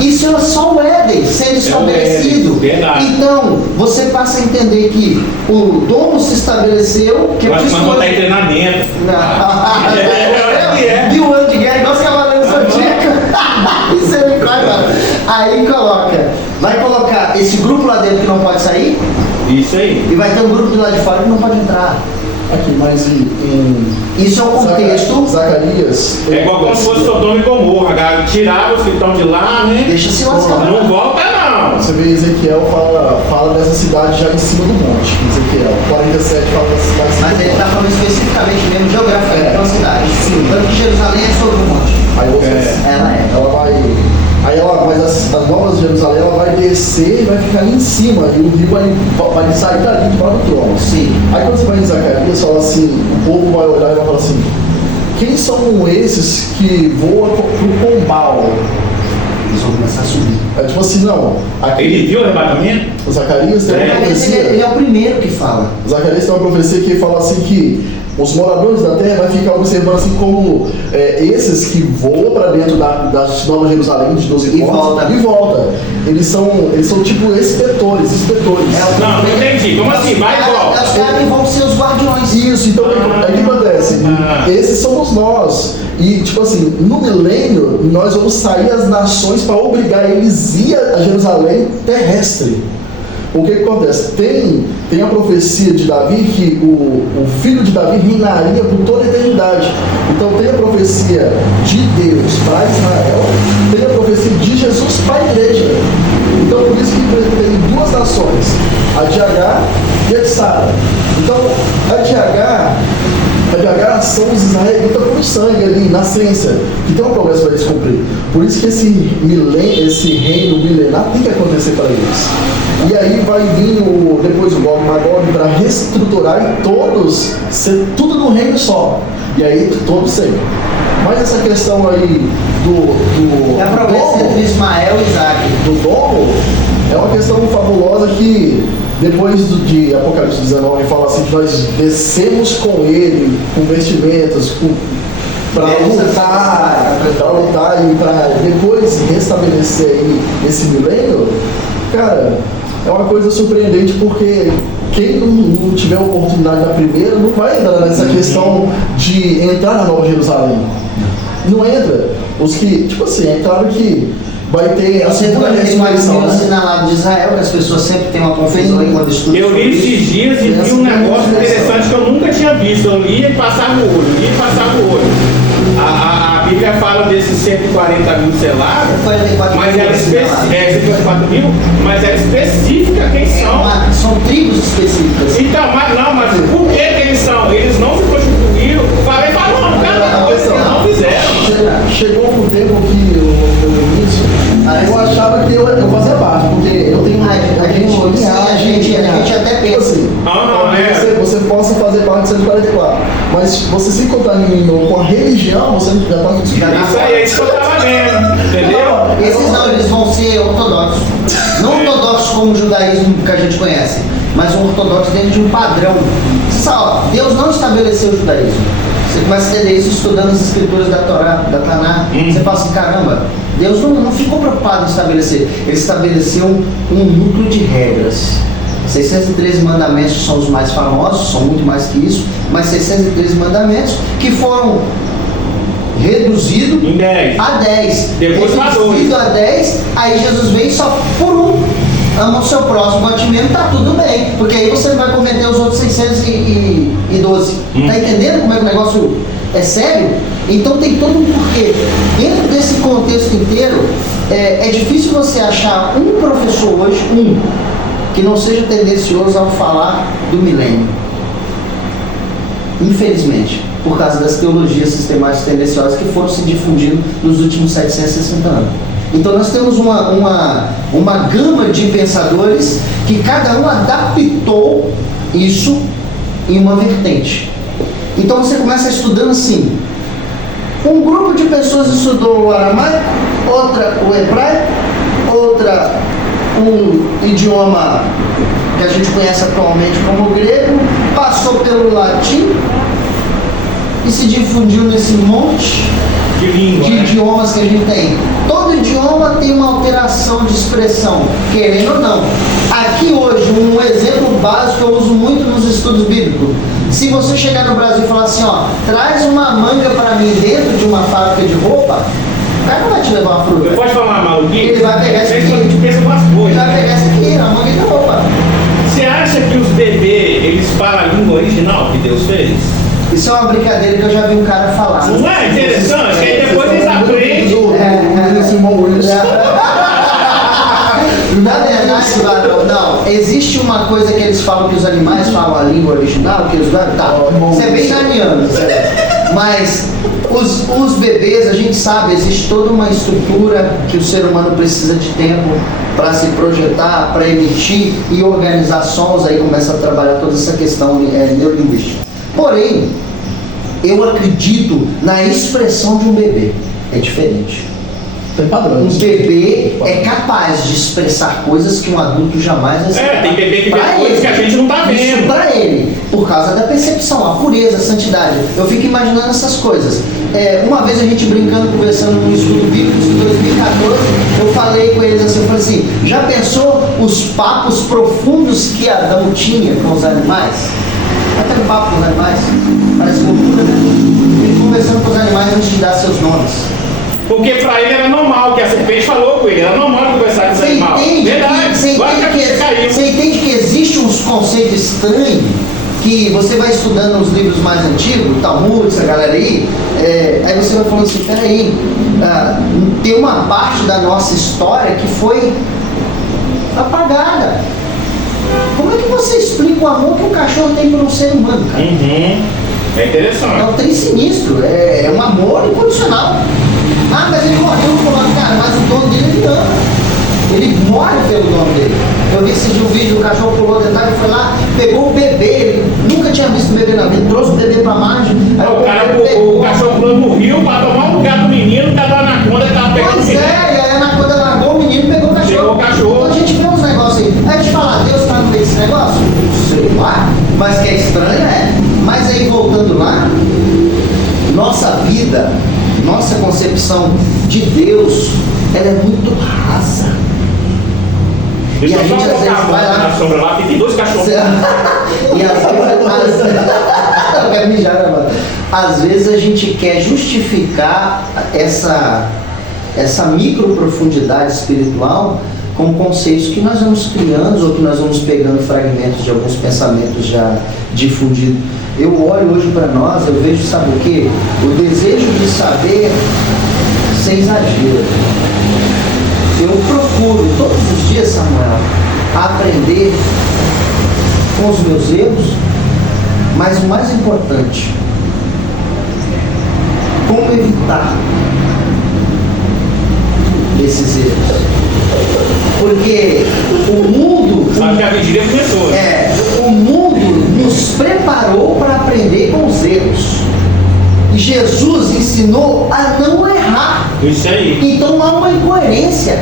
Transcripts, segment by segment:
Isso é só o Éden sendo estabelecido. Então, você passa a entender que o domo se estabeleceu. Que eu acho que mandou dar treinamento. E o ano de guerra, igual os cavaleiros zodíacos. Isso é claro. Aí vai colocar esse grupo lá dentro que não pode sair. Isso aí. E vai ter um grupo do lado de fora que não pode entrar. Aqui, mas isso é o contexto. Zacarias. É igual como se fosse Sodoma e Gomorra, cara. Tiraram os que estão de lá, né? Deixa-se lascar. Não volta, não. Você vê Ezequiel fala dessa cidade já em cima do monte. Ezequiel 47 fala da cidade. Mas ele está falando especificamente mesmo, geograficamente, de uma cidade. Sim. Tanto que Jerusalém é sobre o monte. Aí ela vai. Mas a Nova Jerusalém ela vai descer e vai ficar ali em cima, e o rio vai sair dali para o trono. Sim. Aí quando você vai em Zacarias, fala assim, o povo vai olhar e vai falar assim, quem são esses que voam pro Pombal? Eles vão começar a subir. É tipo assim, não. Ele viu o arrebatamento? O Zacarias tem uma profecia. Ele é o primeiro que fala. Zacarias tem uma profecia que fala assim que os moradores da terra vai ficar observando assim como esses que voam para dentro da Nova Jerusalém de 12 portas e volta. Eles são tipo inspetores. Não entendi. Como assim? Vai e volta. Os caras vão ser os guardiões. Isso, então aí o que acontece? Esses somos nós. E tipo assim, no milênio nós vamos sair as nações para obrigar eles a ir a Jerusalém terrestre. O que acontece? Tem a profecia de Davi que o filho de Davi reinaria por toda a eternidade. Então tem a profecia de Deus para Israel, tem a profecia de Jesus para a igreja. Então por isso que tem duas nações, a de Agar e a de Sara. Então a de Agar são os israelitas com sangue ali, nascença, que tem uma promessa para eles cumprir. Por isso que esse reino milenar tem que acontecer para eles. E aí vai vir depois o Gog e Magog para reestruturar e todos ser tudo no reino só. E aí todos sempre. Mas essa questão aí é a promessa entre Ismael e Isaac. Do domo é uma questão fabulosa que depois de Apocalipse 19 fala assim que nós descemos com ele, com vestimentas, para lutar e para depois restabelecer aí esse milênio. Cara, é uma coisa surpreendente porque quem não tiver a oportunidade da primeira não vai entrar nessa questão de entrar na Nova Jerusalém. Não entra. Os que, tipo assim, é claro que vai ter a segunda ressurreição, né? Assinalado de Israel, que as pessoas sempre têm uma confusão quando estudam. Eu li esses dias e vi um negócio interessante que eu nunca tinha visto. Eu li e passava o olho, A Bíblia fala desses 140 mil selados, mas ela mas era específica quem são. São tribos específicas. Então, mas por que eles são? Eles não se constituíram, falando cada coisa que eles não fizeram. Chegou um tempo que eu achava que eu fazia parte, porque eu tenho a gente até pensa assim, você possa fazer parte de 144, mas você se contaminou com a religião, você já está tudo. Isso aí, é isso que eu estava vendo, entendeu? Esses não, eles vão ser ortodoxos. Não ortodoxos como o judaísmo que a gente conhece, mas um ortodoxo dentro de um padrão. Você sabe, Deus não estabeleceu o judaísmo. Você começa a entender isso estudando as escrituras da Torá, da Taná. Você fala assim, caramba, Deus não ficou preocupado em estabelecer. Ele estabeleceu um núcleo de regras. 613 mandamentos são os mais famosos, são muito mais que isso, mas 613 mandamentos que foram reduzidos a 10. Depois reduzido a 10, aí Jesus veio só por um. Ama o seu próximo a ti mesmo, tá tudo bem. Porque aí você não vai cometer os outros 612. Tá entendendo como é que o negócio é sério? Então tem todo um porquê. Dentro desse contexto inteiro, é difícil você achar um professor hoje, que não seja tendencioso ao falar do milênio. Infelizmente, por causa das teologias sistemáticas tendenciosas que foram se difundindo nos últimos 760 anos. Então nós temos uma gama de pensadores que cada um adaptou isso em uma vertente. Então você começa estudando assim. Um grupo de pessoas estudou o aramaico, outra o hebraico, outra um idioma que a gente conhece atualmente como o grego, passou pelo latim e se difundiu nesse monte de idiomas que a gente tem. Todo idioma tem uma alteração expressão, querendo ou não. Aqui hoje, um exemplo básico que eu uso muito nos estudos bíblicos. Se você chegar no Brasil e falar assim, ó, traz uma manga para mim dentro de uma fábrica de roupa, o cara não vai te levar uma fruta. Pode falar uma maluquice? Ele vai pegar essa aqui. Ele vai pegar essa aqui, a manga de roupa. Você acha que os bebês, eles falam a língua original que Deus fez? Isso é uma brincadeira que eu já vi um cara falar. Não é interessante? Que aí depois eles aprendem. Na verdade, Varão, não. Existe uma coisa que eles falam que os animais falam a língua original, que os isso é bem naniano, mas os bebês, a gente sabe, existe toda uma estrutura que o ser humano precisa de tempo para se projetar, para emitir e organizar sons, aí começa a trabalhar toda essa questão neurolinguística. Porém, eu acredito na expressão de um bebê. É diferente. Tem padrão. Um bebê é capaz de expressar coisas que um adulto jamais vai expressar. Tem bebê que vê coisas que a gente não tá vendo. Isso pra ele, por causa da percepção, a pureza, a santidade. Eu fico imaginando essas coisas. Uma vez a gente brincando, conversando num estudo bíblico em 2014, eu falei com eles assim, eu falei assim, já pensou os papos profundos que Adão tinha com os animais? Até um papo com os animais, parece loucura, né? Ele conversando com os animais antes de dar seus nomes. Porque pra ele era normal, que a serpente falou com ele, era normal conversar com os animais. Verdade. Você entende que existem uns conceitos estranhos que você vai estudando os livros mais antigos, Talmud, essa galera aí você vai falando assim, peraí, tem uma parte da nossa história que foi apagada. Como é que você explica o amor que o cachorro tem por um ser humano, cara? É interessante. É um trem sinistro, é um amor incondicional. Mas ele morreu falando, cara, mas o dono dele ele ama. Ele morre pelo dono dele. Eu vi esse dia um vídeo, o cachorro pulou dentro d'água, foi lá, pegou o bebê, ele nunca tinha visto um bebê na vida, trouxe o bebê pra margem. O cachorro pulou no rio pra tomar o lugar do menino, que a anaconda tava pegando o menino. E a anaconda largou o menino e pegou o cachorro. Então a gente vê uns negócios aí. Aí a gente fala, Deus tá no meio desse negócio? Sei lá, mas que é estranho, Mas aí voltando lá, nossa vida, nossa concepção de Deus, ela é muito rasa. E a gente às vezes vai lá na sombra lá, tem 2 cachorros. E às vezes a gente quer justificar essa micro profundidade espiritual com conceitos que nós vamos criando ou que nós vamos pegando fragmentos de alguns pensamentos já difundidos. Eu olho hoje para nós, eu vejo, sabe o quê? O desejo de saber sem exagero. Eu procuro todos os dias, Samuel, aprender com os meus erros, mas o mais importante, como evitar esses erros. Porque o mundo... Sabe que a vigília começou, né? O mundo nos preparou para aprender com os erros. E Jesus ensinou a não errar. Isso aí. Então há uma incoerência.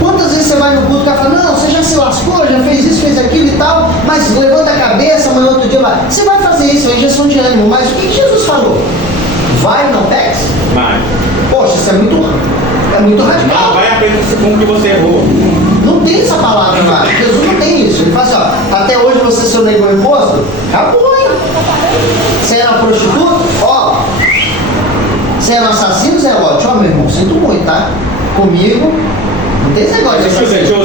Quantas vezes você vai no culto e o cara fala, não, você já se lascou, já fez isso, fez aquilo e tal, mas levanta a cabeça, amanhã outro dia vai. Você vai fazer isso, é injeção de ânimo, mas o que Jesus falou? Vai, não pegue? Vai. Poxa, isso é muito radical. Não, vai aprender como que você errou. Não tem essa palavra lá. Jesus não tem isso. Ele fala assim, ó, até hoje você se negou o imposto? Acabou, hein? Você era um prostituto? Ó. Você era um assassino, Zé Lote? Ó, meu irmão, sinto muito, tá? Comigo, não tem esse negócio de assassino.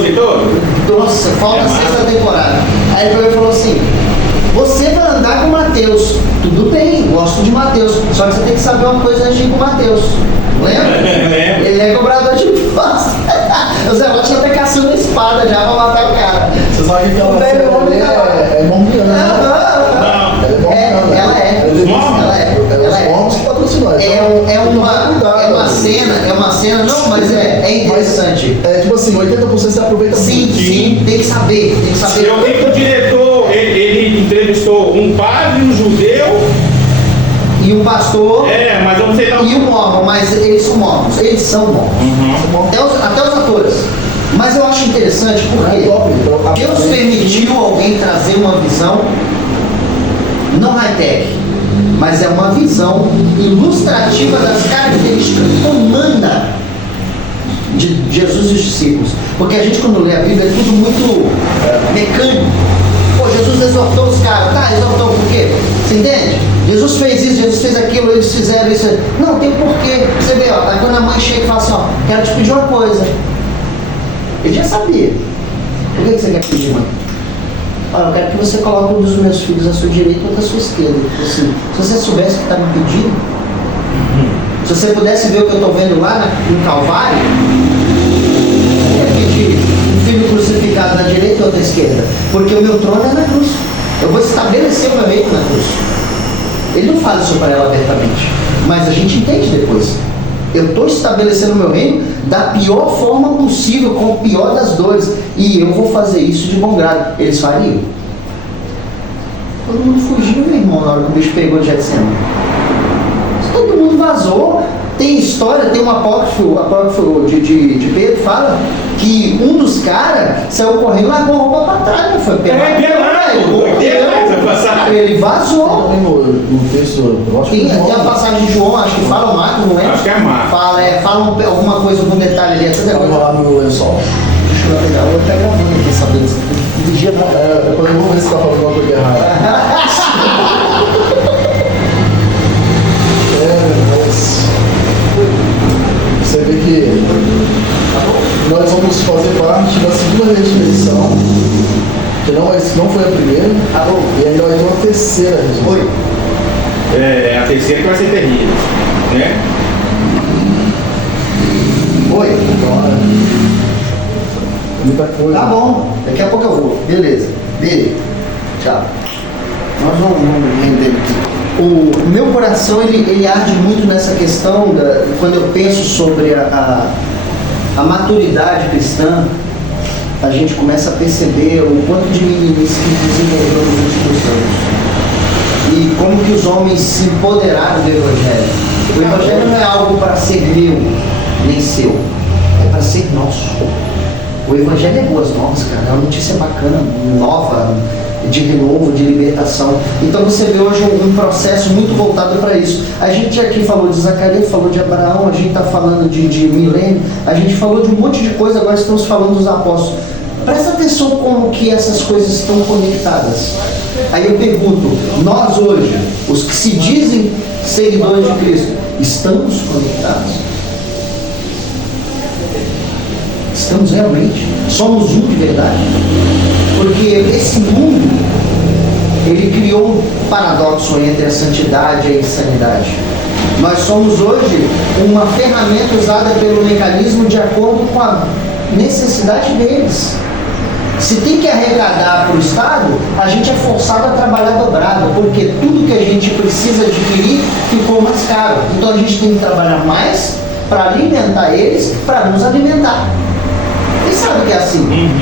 Nossa, falta a 6ª temporada. Aí ele falou assim, você vai andar com Mateus. Tudo bem, gosto de Mateus. Só que você tem que saber uma coisa antes de ir com Mateus. Lembra? Ele é cobrador de imposto. O Zé Lote até caçando a espada já pra matar o cara. Você sabe que aquela cena é mormoniana. Ela é. Os que patrocinou. É uma cena, não, mas é interessante. É tipo assim, 80% você aproveita muito. Sim, tem que saber. Eu vi que o diretor, ele entrevistou um padre, um judeu e um pastor. Mas eu não sei tal. E um mormon, mas eles são mormons. Eles são mormons. Até os atores. Mas eu acho interessante porque Deus permitiu alguém trazer uma visão, não high-tech, mas é uma visão ilustrativa das características humanas de Jesus e os discípulos. Porque a gente, quando lê a Bíblia, é tudo muito mecânico. Pô, Jesus exortou os caras. Tá, exortou por quê? Você entende? Jesus fez isso, Jesus fez aquilo, eles fizeram isso. Não, tem porquê. Você vê, ó, quando a mãe chega e fala assim, ó, quero te pedir uma coisa. Ele já sabia. O que você quer pedir, mãe? Olha, eu quero que você coloque um dos meus filhos à sua direita e outro à sua esquerda. Assim, se você soubesse o que está me pedindo, se você pudesse ver o que eu estou vendo lá no Calvário, eu ia pedir um filho crucificado na direita e outro à esquerda. Porque o meu trono é na cruz. Eu vou estabelecer o meu reino na cruz. Ele não fala isso para ela abertamente, mas a gente entende depois. Eu estou estabelecendo o meu reino da pior forma possível, com o pior das dores. E eu vou fazer isso de bom grado. Eles fariam. Todo mundo fugiu, meu irmão, na hora que o bicho pegou de Getsemane. Todo mundo vazou. Tem história, tem um apócrifo de Pedro, fala que um dos caras saiu correndo e largou a roupa para trás. Não foi pegar. Ele vazou. No texto, eu acho que tem a passagem de João, acho que fala o Marcos, não é? Acho que é Marcos. Fala alguma coisa, algum detalhe ali. Vamos lá no lençol. Deixa eu pegar, eu vou até gravando aqui, sabendo isso. Vigia pra depois eu vou ver se tá falando alguma coisa errada. Mas você vê que nós vamos fazer parte da segunda ressurreição, que não foi a primeira, e ainda vai ter uma terceira ressurreição. A terceira que vai ser terrível, né? Oi. Muita coisa. Tá bom, daqui a pouco eu vou. Beleza. Beijo. Tchau. Nós vamos render aqui. O meu coração, ele arde muito nessa questão, quando eu penso sobre a maturidade cristã, a gente começa a perceber o quanto de meninice que desenvolveu nos últimos anos. E como que os homens se empoderaram do Evangelho. O Evangelho não é algo para ser meu, nem seu. É para ser nosso. O Evangelho é boas novas, cara. É uma notícia bacana, nova, de renovo, de libertação. Então você vê hoje um processo muito voltado para isso. A gente aqui falou de Zacarias, falou de Abraão, a gente está falando de milênio, a gente falou de um monte de coisa, agora estamos falando dos apóstolos. Presta atenção como que essas coisas estão conectadas. Aí eu pergunto, nós hoje, os que se dizem seguidores de Cristo, estamos conectados? Estamos realmente? Somos um de verdade? Porque esse mundo, ele criou um paradoxo entre a santidade e a insanidade. Nós somos hoje uma ferramenta usada pelo mecanismo de acordo com a necessidade deles. Se tem que arrecadar para o Estado, a gente é forçado a trabalhar dobrado, porque tudo que a gente precisa adquirir ficou mais caro. Então a gente tem que trabalhar mais para alimentar eles, para nos alimentar. Vocês sabem que é assim.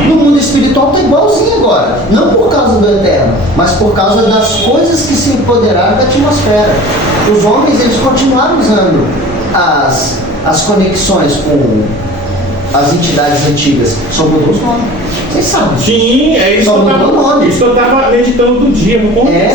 No mundo espiritual está igualzinho agora. Não por causa do eterno, mas por causa das coisas que se empoderaram da atmosfera. Os homens, eles continuaram usando as conexões com as entidades antigas. Só mudou os nomes. Vocês sabem. Sim, é isso que eu estava meditando do dia. Bafomé,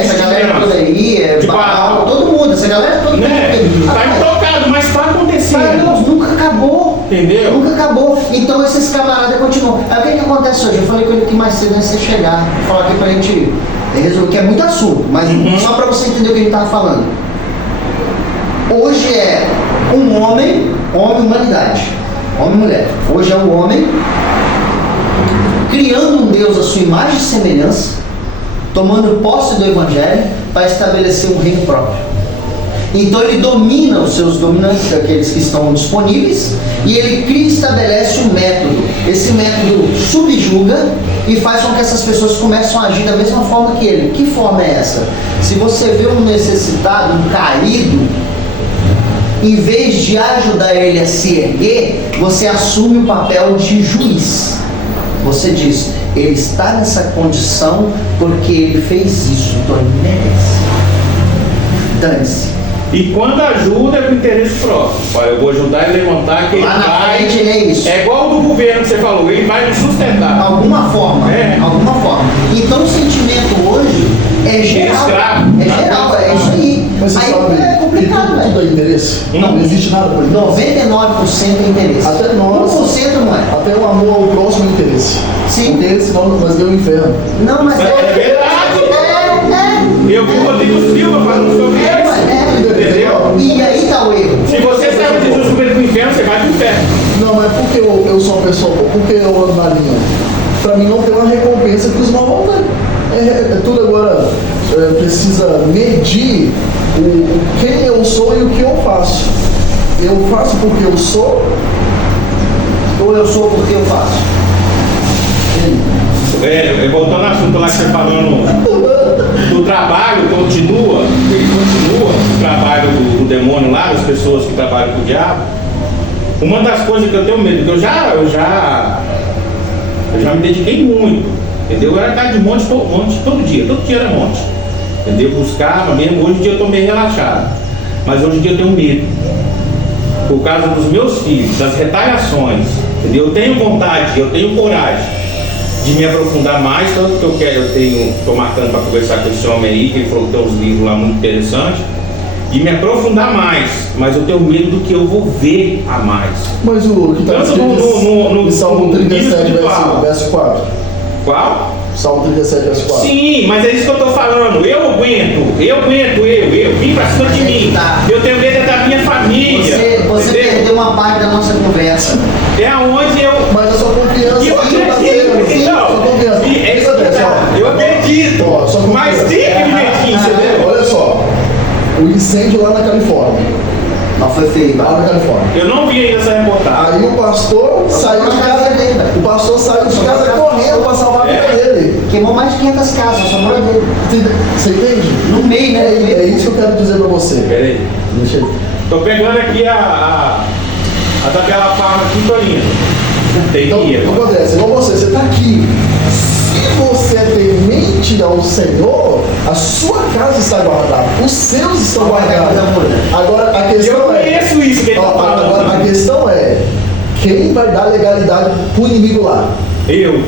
essa galera toda aí, Baal, todo mundo, essa galera toda aí. Está intocado, mas está acontecendo. Deus, nunca acabou. Entendeu? Nunca acabou. Então esses camaradas continuam. Aí o que acontece hoje? Eu falei com ele que mais cedo é você chegar. Vou falar aqui pra gente resolver, que é muito assunto, mas só pra você entender o que ele estava falando. Hoje é um homem, humanidade. Homem e mulher. Hoje é um homem criando um Deus à sua imagem e semelhança, tomando posse do Evangelho para estabelecer um reino próprio. Então ele domina os seus dominantes, aqueles que estão disponíveis, e ele cria e estabelece um método. Esse método subjuga e faz com que essas pessoas comecem a agir da mesma forma que ele. Que forma é essa? Se você vê um necessitado, um caído, em vez de ajudar ele a se erguer, você assume o papel de juiz. Você diz, ele está nessa condição porque ele fez isso, então ele merece. Dane-se. E quando ajuda é para o interesse próprio. Olha, eu vou ajudar ele a levantar que ele lá na vai. Frente, ele é isso. É igual do governo que você falou, ele vai me sustentar. Alguma forma. Alguma forma. Então o sentimento hoje é geral. Escravo. É geral, é isso aí. Mas você aí sabe é complicado, que tudo velho. é interesse? Não existe nada por interesse. 99% é interesse. Até nós. 1% não é. Até o amor ao próximo é interesse. Sim. Porque senão nós ganhamos o inferno. Não, mas É verdade. Eu vi o Rodrigo Silva falando sobre isso. Entendeu? E aí tá o erro. Se você serve Jesus com medo do inferno, você vai pro inferno. Não, mas por que eu sou uma pessoa boa? Por que eu ando na linha? Pra mim não tem uma recompensa que os maus vão ter. É tudo agora precisa medir quem eu sou e o que eu faço. Eu faço porque eu sou, Ou eu sou porque eu faço? Voltando ao assunto lá que você falando do trabalho, ele continua o trabalho do demônio lá, das pessoas que trabalham com o diabo. Uma das coisas que eu tenho medo, que eu já me dediquei muito, entendeu? Eu era cara de monte todo dia era monte, entendeu? Buscava mesmo, hoje em dia eu estou meio relaxado, mas hoje em dia eu tenho medo, por causa dos meus filhos, das retaliações, entendeu? Eu tenho vontade, eu tenho coragem de me aprofundar mais, tanto que estou marcando para conversar com esse homem aí, que ele falou que tem uns livros lá muito interessantes, de me aprofundar mais, mas eu tenho medo do que eu vou ver a mais. Mas o que está escrito no Salmo 37, verso 4. Qual? Salmo 37, verso 4. Sim, mas é isso que eu estou falando. Eu vim para cima de mim. Eu tenho medo da minha família. Você perdeu uma parte da nossa conversa. É aonde eu. Mas a sua confiança Eu acredito, eu acredito. Mas tem aquele medinho, entendeu? Olha só, o incêndio lá na Califórnia. Não foi feio, Lá na Califórnia. Eu não vi ainda essa reportagem. Aí o pastor saiu de casa correndo para salvar a vida dele. Queimou mais de 500 casas, só mora dele. Você entende? No meio, né? É isso que eu quero dizer para você. Peraí. Deixa eu... Tô pegando aqui a daquela farma aqui, Torinha. Tem Então, que ir. o que acontece? Igual você está aqui. Se você é temente ao Senhor, a sua casa está guardada, os seus estão guardados. Agora a questão Eu conheço isso que ele está falando. Agora a questão é, quem vai dar legalidade para o inimigo lá? Eu.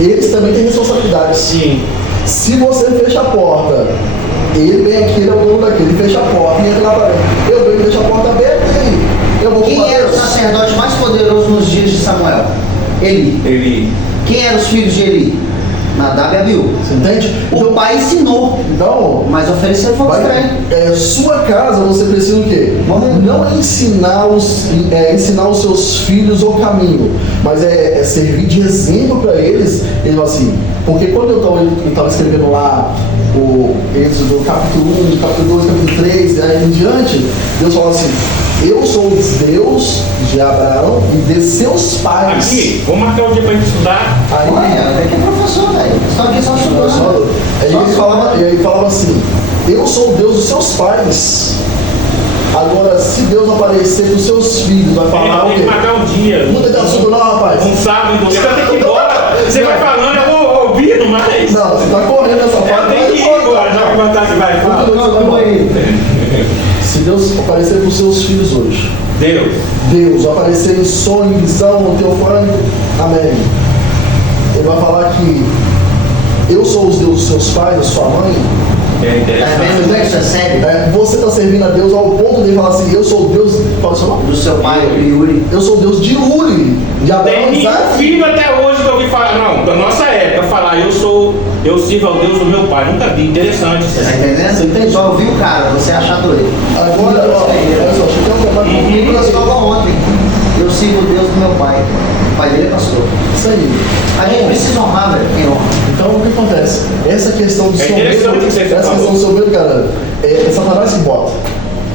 Eles também têm responsabilidade. Sim. Se você fecha a porta, ele vem aqui, ele é o dono daqui, ele fecha a porta e entra lá para dentro. Eu venho e fecho a porta aberta e eu vou. Quem era o sacerdote mais poderoso nos dias de Samuel? Eli. Quem eram os filhos de Eli? Nadab e Abiú. Você entende? O pai ensinou, Então, mas oferecer fogo estranho. Sua casa você precisa o quê? Não ensinar os seus filhos o caminho, mas servir de exemplo para eles. Ele assim, porque quando eu estava escrevendo lá o Êxodo capítulo 1, capítulo 2, capítulo 3, aí em diante, Deus fala assim: eu sou o Deus de Abraão e de seus pais. Aqui, vamos marcar um dia para gente estudar. Olha, é que é professor, velho. Estão aqui só estudando. E aí ele falava assim: eu sou o Deus dos seus pais. Agora, se Deus aparecer para os seus filhos, vai falar o Tem quê? que marcar um dia. Muda de assunto não, rapaz. Um sábado, um domingo. Eu tenho que ir embora. Você vai falando, eu vou ouvindo mais. Não, você está correndo essa parte. Eu tenho que ir agora, já que vontade que vai falar. Se Deus aparecer para os seus filhos hoje, Deus aparecer em sonho, em visão, no teofone, amém. Ele vai falar que eu sou os deuses dos seus pais, da sua mãe. É interessante. Como é que isso é sério? Você está servindo a Deus ao ponto de ele falar assim: eu sou o Deus. Qual é o seu nome? Do seu pai, Yuri. Eu sou o Deus de Uri, de Abraão, Tem nenhum Isaac. filho até hoje que eu ouvi falar, não, da nossa época, falar eu sirvo ao Deus do meu pai. Nunca vi, interessante. Você tá entendendo? Você entende? Só ouviu o cara, você achar doido. Agora, olha só, deixa eu ter um trabalho Ele falou ontem. Eu sigo o Deus do meu pai. O pai dele é pastor. Isso aí. A gente precisa honrar, velho. Quem honra? Então o que acontece? Essa questão do seu interessante medo, o que você essa falou. questão do seu medo, cara, é Satanás que bota.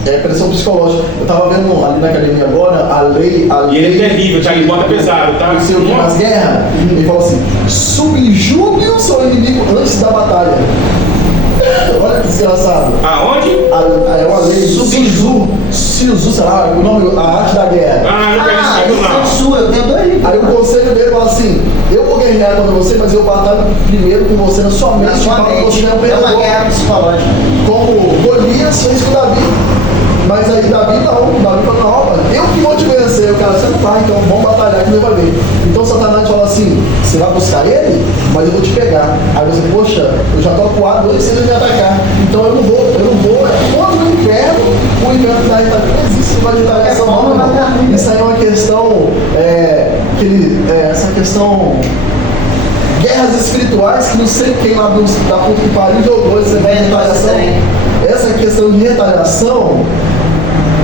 É pressão psicológica. Eu tava vendo ali na academia agora a lei. E ele é terrível, tá? Ele bota pesado, tá? Não sei o que nas guerras. Ele fala assim: subjugue o seu inimigo antes da batalha. Olha que desgraçado. Aonde? É uma lei. Subju, sei lá, o nome, a arte da guerra. Ah, não Ah, conheço isso é não. sua, eu tenho 2 livros. Aí o conselho dele fala assim: eu vou guerrear contra você, mas eu batalho primeiro com você na sua mente, Na sua para mente. você não É uma perder. guerra psicológica. Como Golias fez com Davi. Mas aí Davi falou: não, eu que vou te vencer. vencer. O cara, você não vai, então vamos batalhar que não vai ver. Então Satanás fala assim, você vai buscar ele, mas eu vou te pegar. Aí você, poxa, eu já tô acuado, ele sempre me atacar. Então eu não vou, contra o inferno da retaliação. Não existe negócio de retaliação, não. Isso aí é uma questão, essa questão, guerras espirituais que não sei quem lá da puta que pariu jogou esse negócio de retaliação. Essa questão de retaliação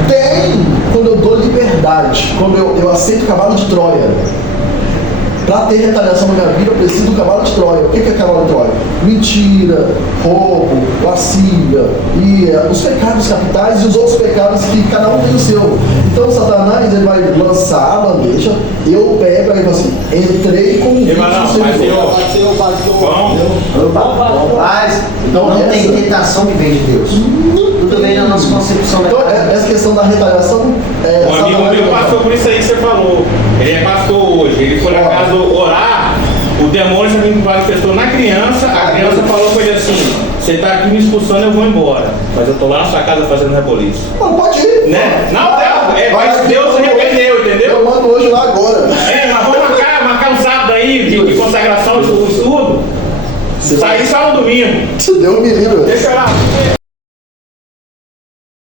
tem quando eu dou liberdade, quando eu aceito o cavalo de Troia. Para ter retaliação na minha vida, eu preciso do cavalo de Troia. O que é cavalo de Troia? Mentira, roubo, lascívia, e os pecados capitais e os outros pecados que cada um tem o seu. Então Satanás ele vai lançar a bandeja, eu pego aí e falo assim, entrei com o vício Então não tem tentação que vem de Deus. Tudo vem na nossa concepção. Então essa questão da retaliação um amigo meu passou por isso aí que você falou. Ele é pastor hoje, ele foi na casa orar, o demônio se manifestou na criança, a criança falou com ele assim, você está aqui me expulsando, eu vou embora. Mas eu estou lá na sua casa fazendo reboliço. Não pode ir. Né? Mas Deus se arrependeu, entendeu? Eu mando hoje lá agora. Mas vamos marcar um sábado aí de consagração, de estudo. Sair só no domingo. Deus me livre. Deixa lá.